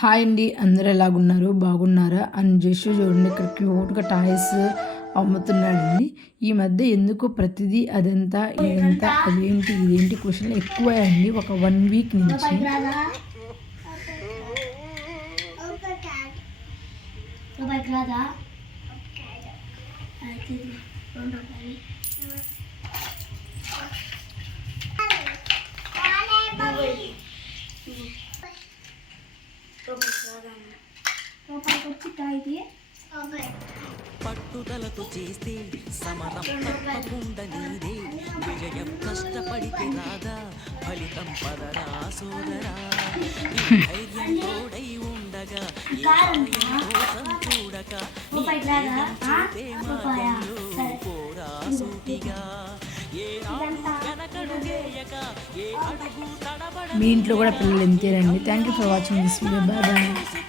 Hi అండి, అందరూ ఎలాగున్నారు, బాగున్నారా అని జస్ట్ చూడండి. ఇక్కడ క్యూట్గా టాయ్స్ అమ్ముతున్నాడండి. ఈ మధ్య ఎందుకో ప్రతిదీ అదంతా ఇదంతా అదేంటి ఇదేంటి క్వశ్చన్లు ఎక్కువ అండి. ఒక 1 వీక్ నుంచి పట్టుదలతో చేస్తే సమరం తప్పకుండా నీదే విజయం కష్టపడితే రాదా ఫలితం పదరా సోదరా ఈ ధైర్యం తోడై ఉండగా ఏ సాయం కోసం చూడక నీ ధైర్యం చూపే మార్గంలో పోరా సూటిగా ఏ నాడు వెనకడుగేయక ఏ అడుగు తడబడ మీ ఇంట్లో కూడా పిల్లలు ఎంతేనండి. Thank you for watching this video. Bye bye.